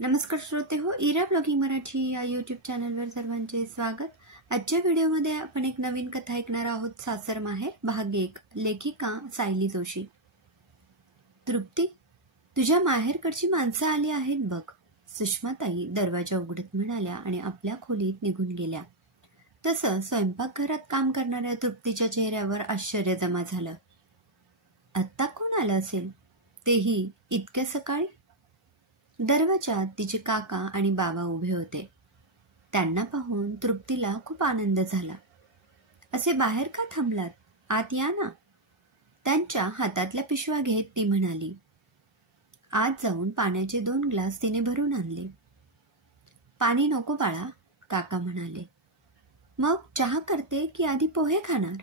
नमस्कार श्रोते हो, इरा ब्लॉगिंग मराठी या यूट्यूब चॅनलवर सर्वांचे स्वागत। आजच्या व्हिडिओमध्ये आपण एक नवीन कथा ऐकणार आहोत। सासर माहेर भाग 1, लेखिका सायली जोशी। तृप्ती, तुझ्या माहेरकडची माणसं आली आहेत बघ, सुषमाताई दरवाजा उघडत म्हणाल्या आणि आपल्या खोलीत निघून गेल्या। तसं स्वयंपाकघरात काम करणाऱ्या तृप्तीच्या चेहऱ्यावर आश्चर्य जमा झालं। आत्ता कोण आलं असेल, तेही इतक्या सकाळी? दरवाजात तिचे काका आणि बाबा उभे होते। त्यांना पाहून तृप्तीला खूप आनंद झाला। असे बाहेर का थांबलात? आत या ना, त्यांच्या हातातल्या पिशव्या घेत ती म्हणाली। आत जाऊन पाण्याचे 2 ग्लास तिने भरून आणले। पाणी नको बाळा, काका म्हणाले। मग चहा करते की आधी पोहे खाणार?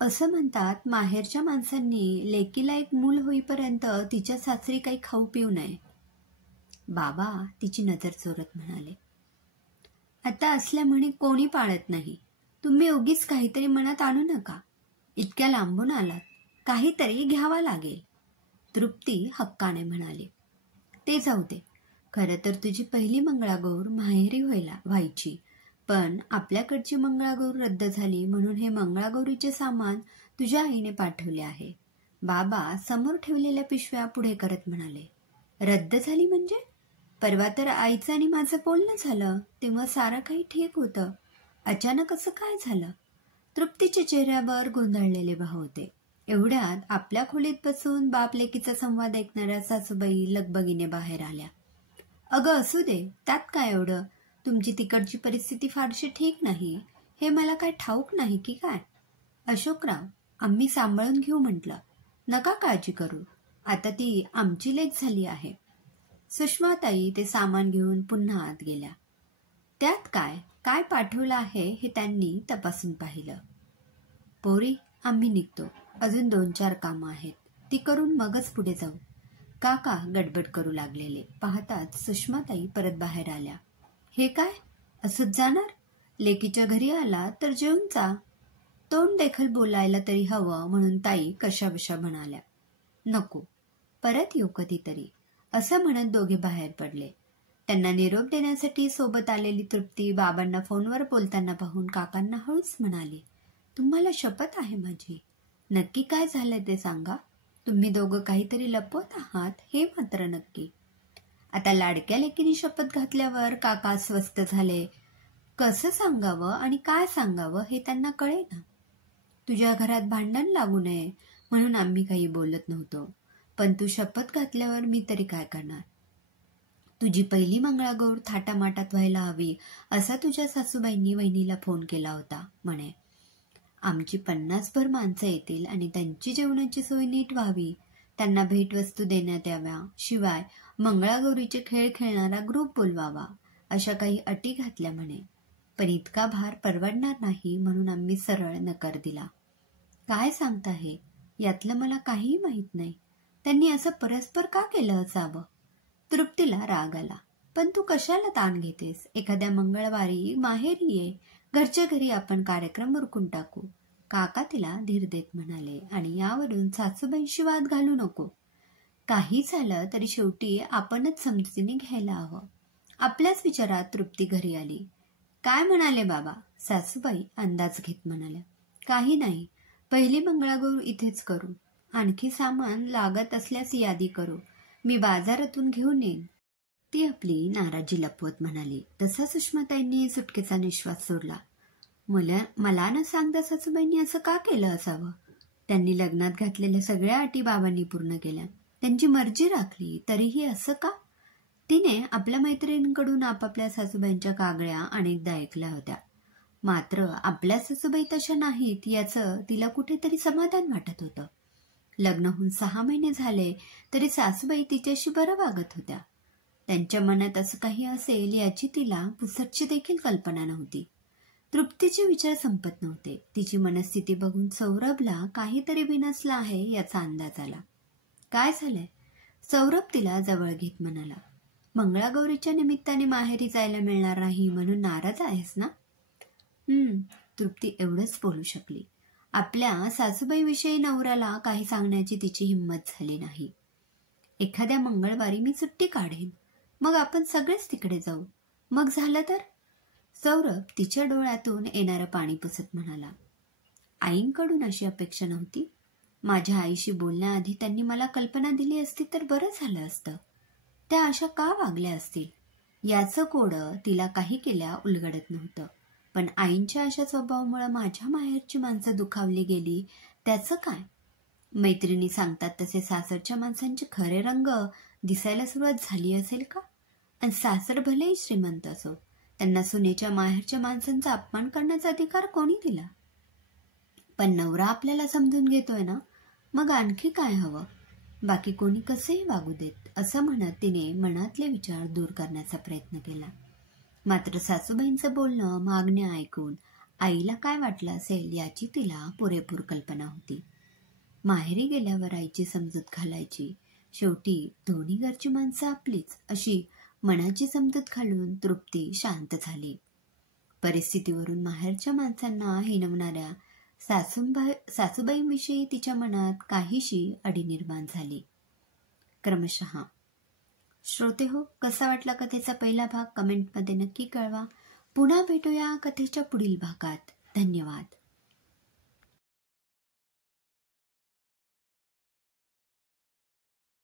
असं म्हणतात माहेरच्या माणसांनी लेकीला एक मूल होईपर्यंत तिच्या सासरी काही खाऊ पिऊ नये। बाबा तिची नजर चोरत म्हणाले। आता असल्या म्हणी कोणी पाळत नाही, तुम्ही उगीच काहीतरी मनात आणू नका। इतक्या लांबून आलात, काहीतरी घ्यावा लागेल, तृप्ती हक्काने म्हणाली। ते जाऊ दे, खरं तर तुझी पहिली मंगळागौर माहेरी व्हायची, पण आपल्याकडची मंगळागौर रद्द झाली, म्हणून हे मंगळागौरीचे सामान तुझ्या आईने पाठवले आहे। बाबा समोर ठेवलेल्या पिशव्या पुढे करत म्हणाले। रद्द झाली म्हणजे? परवा तर आईचं आणि माझं बोलणं झालं, तेव्हा सारं काही ठीक होतं, अचानक असं काय झालं? तृप्तीच्या चेहऱ्यावर गोंधळलेले भाव होते। एवढ्यात आपल्या खोलीत बसून बाप लेकीचा संवाद ऐकणाऱ्या सासूबाई लगबगीने बाहेर आल्या। अगं असू दे, त्यात काय एवढं, तुमची तिकडची परिस्थिती फारशी ठीक नाही, हे मला काय ठाऊक नाही की काय? अशोकराव, आम्ही सांभाळून घेऊ म्हटलं, नका काळजी करू, आता ती आमची लेक झाली आहे। सुषमाताई ते सामान घेऊन पुन्हा आत गेल्या। त्यात काय काय पाठवलं आहे हे त्यांनी तपासून पाहिलं। पोरी, आम्ही निघतो, अजून 2-4 कामं आहेत, ती करून मगच पुढे जाऊ, काका गडबड करू लागलेले पाहताच सुषमाताई परत बाहेर आल्या। हे काय, असंच जाणार? लेकीच्या घरी आला तर जेवून जा, तोंड देखील बोलायला तरी हवं, म्हणून ताई कशाबशा म्हणाल्या। नको, परत येऊ कधीतरी, असं म्हणत दोघे बाहेर पडले। त्यांना निरोप देण्यासाठी सोबत आलेली तृप्ती बाबांना फोनवर बोलताना पाहून काकांना हळूच म्हणाली, तुम्हाला शपथ आहे माझी, नक्की काय झालंय ते सांगा, तुम्ही दोघं काहीतरी लपवत आहात हे मात्र नक्की। आता लाडक्या लेकीने शपथ घातल्यावर काका अस्वस्थ झाले। कसं सांगावं आणि काय सांगावं हे त्यांना कळेना। तुझ्या घरात भांडण लागू नये म्हणून आम्ही काही बोलत नव्हतो, पण तू शपथ घातल्यावर मी तरी काय करणार? तुझी पहिली मंगळागौर थाटामाटात व्हायला हवी असा तुझ्या सासूबाईंनी वहिनीला फोन केला होता म्हणे। आमची 50 भर माणसं येतील आणि त्यांची जेवणाची सोय नीट व्हावी, त्यांना भेटवस्तू देण्यात याव्या, शिवाय मंगळागौरीचे खेळ खेळणारा ग्रुप बोलवावा, अशा काही अटी घातल्या म्हणे। पण इतका भार परवडणार नाही म्हणून आम्ही सरळ नकार दिला। काय सांगता हे, यातलं मला काहीही माहीत नाही, त्यांनी असं परस्पर का केलं असावं? तृप्तीला राग आला। पण तू कशाला ताण घेतेस, एखाद्या मंगळवारी माहेरी ये, घरच्या घरी आपण कार्यक्रम उरकून टाकू, काका तिला धीर देत म्हणाले। आणि यावरून सासूबाईंशी वाद घालू नको, काही झालं तरी शेवटी आपणच समजुतीने घ्यायला हवं। आपल्याच विचारात तृप्ती घरी आली। काय म्हणाले बाबा? सासूबाई अंदाज घेत म्हणाल्या। काही नाही, पहिली मंगळागौर इथेच करू, आणखी सामान लागत असल्यास यादी करू, मी बाजारातून घेऊन येईन, ती आपली नाराजी लपवत म्हणाली। तसा सुषमाताईंनी सुटकेचा निश्वास सोडला। मला न सांगता सासूबाईंनी असं का केलं असावं? त्यांनी लग्नात घातलेल्या सगळ्या अटी बाबांनी पूर्ण केल्या, त्यांची मर्जी राखली, तरीही असं का? तिने आपल्या मैत्रिणींकडून आपापल्या सासूबाईंच्या कागळ्या अनेकदा ऐकल्या होत्या, मात्र आपल्या सासूबाई तशा नाहीत याचं तिला कुठेतरी समाधान वाटत होतं। लग्न होऊन 6 महिने झाले तरी सासूबाई तिच्याशी बरं वागत होत्या, त्यांच्या मनात असं काही असेल याची तिला पुसटची देखील कल्पना नव्हती। तृप्तीचे विचार संपत नव्हते। तिची मनस्थिती बघून सौरभला काहीतरी बिनसलं आहे याचा अंदाज आला। काय झालंय? सौरभ तिला जवळ घेत म्हणाला। मंगळागौरीच्या निमित्ताने माहेरी जायला मिळणार नाही म्हणून नाराज आहेस ना? तृप्ती एवढंच बोलू शकली। आपल्या सासूबाईविषयी नवऱ्याला काही सांगण्याची तिची हिंमत झाली नाही। एखाद्या मंगळवारी मी सुट्टी काढेन, मग आपण सगळेच तिकडे जाऊ. मग झालं तर? सौरभ तिच्या डोळ्यातून येणारं पाणी पुसत म्हणाला. आईंकडून अशी अपेक्षा नव्हती. माझ्या आईशी बोलण्याआधी त्यांनी मला कल्पना दिली असती तर बरं झालं असतं. त्या अशा का वागल्या असतील याचं कोडं तिला काही केल्या उलगडत नव्हतं. पण आईंच्या अशा स्वभावामुळे माझ्या माहेरची माणसं दुखावली गेली त्याचं काय? मैत्रिणी सांगतात तसे सासरच्या माणसांचे खरे रंग दिसायला सुरुवात झाली असेल का? आणि सासर भलेही श्रीमंत असो, त्यांना सुनेच्या माहेरच्या माणसांचा अपमान करण्याचा अधिकार कोणी दिला? पण नवरा आपल्याला समजून घेतोय ना, मग आणखी काय हवं? बाकी कोणी कसेही वागू देत, असं म्हणत तिने मनातले विचार दूर करण्याचा प्रयत्न केला. मात्र सासूबाईंचं बोलणं, मागण्या ऐकून आईला काय वाटलं असेल याची तिला पुरेपूर कल्पना होती. माहेरी गेल्यावर आईची समजूत घालायची. शेवटी दोन्ही घरची माणसं आपलीच, अशी मनाची समजूत घालून तृप्ती शांत झाली. परिस्थितीवरून माहेरच्या माणसांना हिणवणाऱ्या सासूबाईंविषयी तिच्या मनात काहीशी अडी निर्माण झाली. क्रमशः. श्रोते हो, कसा वाटला कथेचा पहिला भाग कमेंटमध्ये नक्की कळवा. पुन्हा भेटूया कथेच्या पुढील भागात. धन्यवाद.